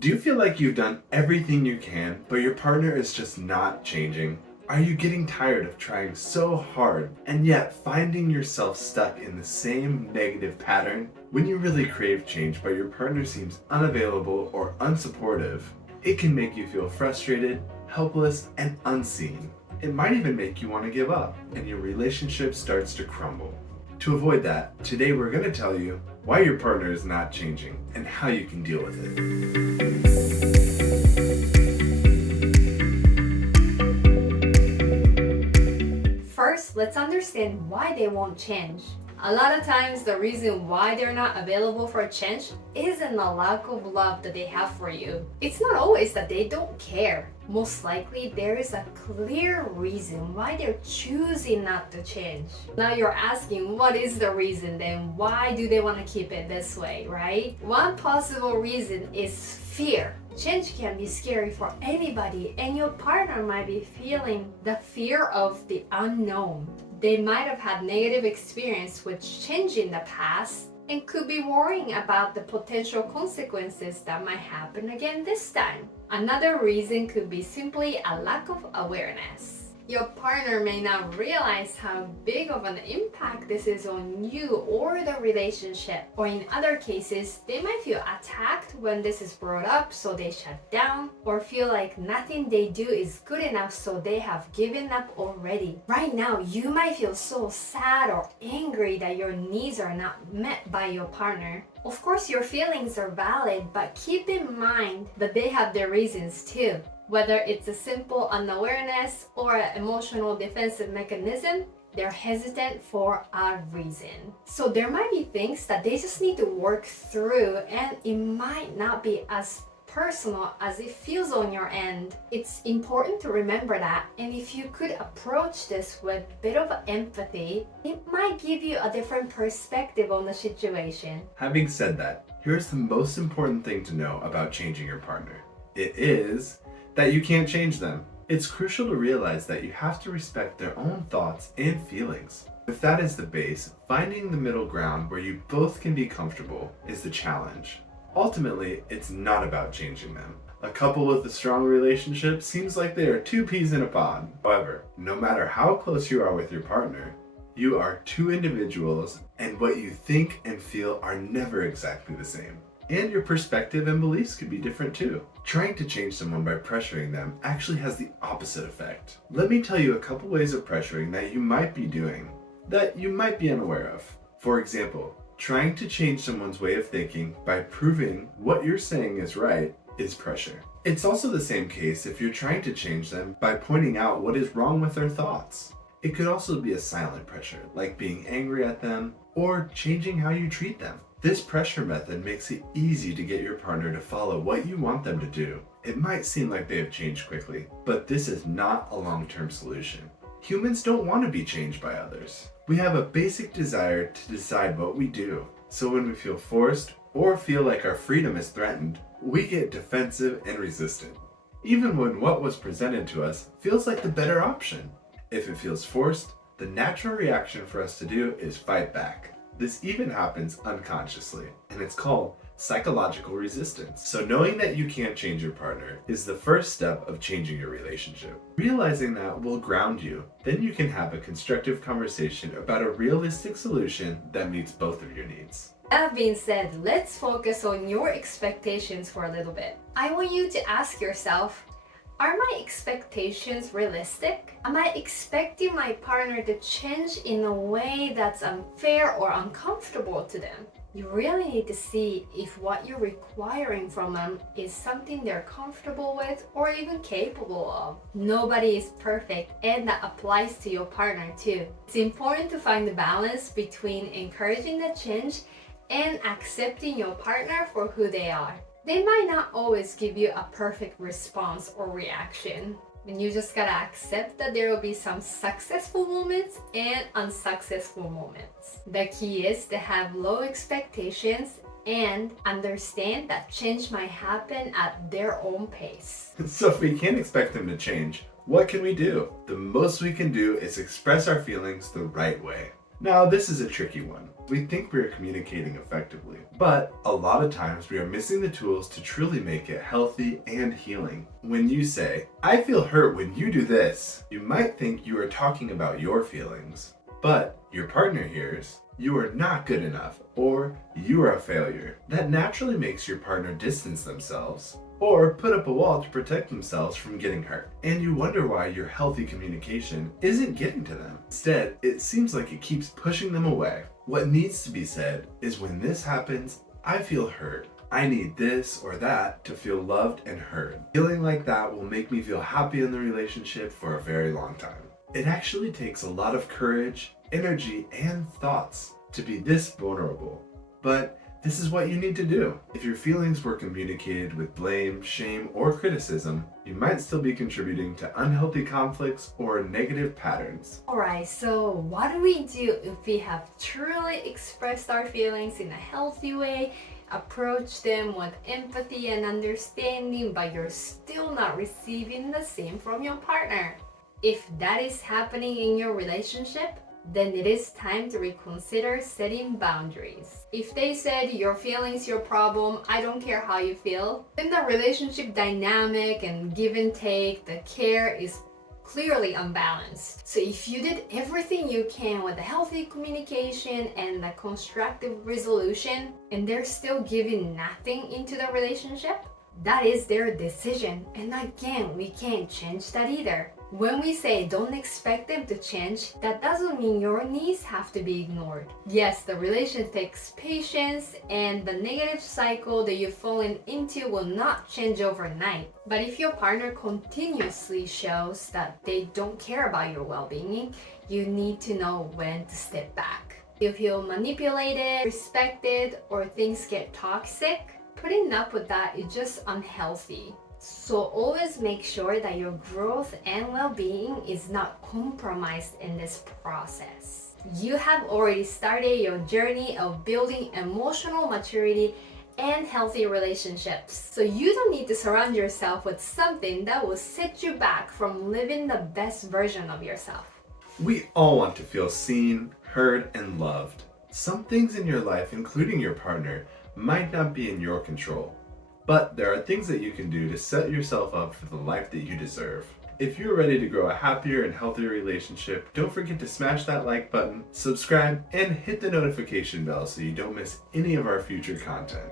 Do you feel like you've done everything you can, but your partner is just not changing? Are you getting tired of trying so hard and yet finding yourself stuck in the same negative pattern? When you really crave change, but your partner seems unavailable or unsupportive, it can make you feel frustrated, helpless, and unseen. It might even make you want to give up, and your relationship starts to crumble. To avoid that, today we're going to tell you why your partner is not changing and how you can deal with it. First, let's understand why they won't change. A lot of times, the reason why they're not available for a change isn't a lack of love that they have for you. It's not always that they don't care. Most likely, there is a clear reason why they're choosing not to change. Now you're asking, what is the reason then? Why do they want to keep it this way, right? One possible reason is fear. Change can be scary for anybody, and your partner might be feeling the fear of the unknown. They might have had negative experience with change in the past and could be worrying about the potential consequences that might happen again this time. Another reason could be simply a lack of awareness. Your partner may not realize how big of an impact this is on you or the relationship, or in other cases, they might feel attacked when this is brought up, so they shut down, or feel like nothing they do is good enough, so they have given up already. Right now, you might feel so sad or angry that your needs are not met by your partner. Of course, your feelings are valid, but keep in mind that they have their reasons too. Whether it's a simple unawareness or an emotional defensive mechanism, they're hesitant for a reason. So there might be things that they just need to work through, and it might not be as personal as it feels on your end. It's important to remember that, and if you could approach this with a bit of empathy, it might give you a different perspective on the situation. Having said that, here's the most important thing to know about changing your partner. It is that you can't change them. It's crucial to realize that you have to respect their own thoughts and feelings. With that as the base, finding the middle ground where you both can be comfortable is the challenge. Ultimately, it's not about changing them. A couple with a strong relationship seems like they are two peas in a pod. However, no matter how close you are with your partner, you are two individuals, and what you think and feel are never exactly the same. And your perspective and beliefs could be different too. Trying to change someone by pressuring them actually has the opposite effect. Let me tell you a couple ways of pressuring that you might be doing that you might be unaware of. For example, trying to change someone's way of thinking by proving what you're saying is right is pressure. It's also the same case if you're trying to change them by pointing out what is wrong with their thoughts. It could also be a silent pressure, like being angry at them or changing how you treat them. This pressure method makes it easy to get your partner to follow what you want them to do. It might seem like they have changed quickly, but this is not a long-term solution. Humans don't want to be changed by others. We have a basic desire to decide what we do. So when we feel forced or feel like our freedom is threatened, we get defensive and resistant, even when what was presented to us feels like the better option. If it feels forced, the natural reaction for us to do is fight back. This even happens unconsciously, and it's called psychological resistance. So knowing that you can't change your partner is the first step of changing your relationship. Realizing that will ground you. Then you can have a constructive conversation about a realistic solution that meets both of your needs. That being said, let's focus on your expectations for a little bit. I want you to ask yourself, are my expectations realistic? Am I expecting my partner to change in a way that's unfair or uncomfortable to them? You really need to see if what you're requiring from them is something they're comfortable with or even capable of. Nobody is perfect, and that applies to your partner too. It's important to find the balance between encouraging the change and accepting your partner for who they are. They might not always give you a perfect response or reaction, and you just gotta accept that there will be some successful moments and unsuccessful moments. The key is to have low expectations and understand that change might happen at their own pace. So if we can't expect them to change, what can we do? The most we can do is express our feelings the right way. Now, this is a tricky one. We think we are communicating effectively, but a lot of times we are missing the tools to truly make it healthy and healing. When you say, "I feel hurt when you do this," you might think you are talking about your feelings, but your partner hears, "You are not good enough," or "You are a failure." That naturally makes your partner distance themselves or put up a wall to protect themselves from getting hurt. And you wonder why your healthy communication isn't getting to them. Instead, it seems like it keeps pushing them away. What needs to be said is, when this happens, I feel hurt. I need this or that to feel loved and heard. Feeling like that will make me feel happy in the relationship for a very long time. It actually takes a lot of courage, energy, and thoughts to be this vulnerable. But this is what you need to do. If your feelings were communicated with blame, shame, or criticism, you might still be contributing to unhealthy conflicts or negative patterns. Alright, so what do we do if we have truly expressed our feelings in a healthy way, approach them with empathy and understanding, but you're still not receiving the same from your partner? If that is happening in your relationship, then it is time to reconsider setting boundaries. If they said your feelings your problem, I don't care how you feel, then the relationship dynamic and give and take, the care is clearly unbalanced. So if you did everything you can with a healthy communication and a constructive resolution, and they're still giving nothing into the relationship, that is their decision. And again, we can't change that either. When we say don't expect them to change, that doesn't mean your needs have to be ignored. Yes, the relationship takes patience, and the negative cycle that you've fallen into will not change overnight. But if your partner continuously shows that they don't care about your well-being, you need to know when to step back. If you feel manipulated, respected, or things get toxic, putting up with that is just unhealthy. So always make sure that your growth and well-being is not compromised in this process. You have already started your journey of building emotional maturity and healthy relationships. So you don't need to surround yourself with something that will set you back from living the best version of yourself. We all want to feel seen, heard, and loved. Some things in your life, including your partner, might not be in your control. But there are things that you can do to set yourself up for the life that you deserve. If you're ready to grow a happier and healthier relationship, don't forget to smash that like button, subscribe, and hit the notification bell so you don't miss any of our future content.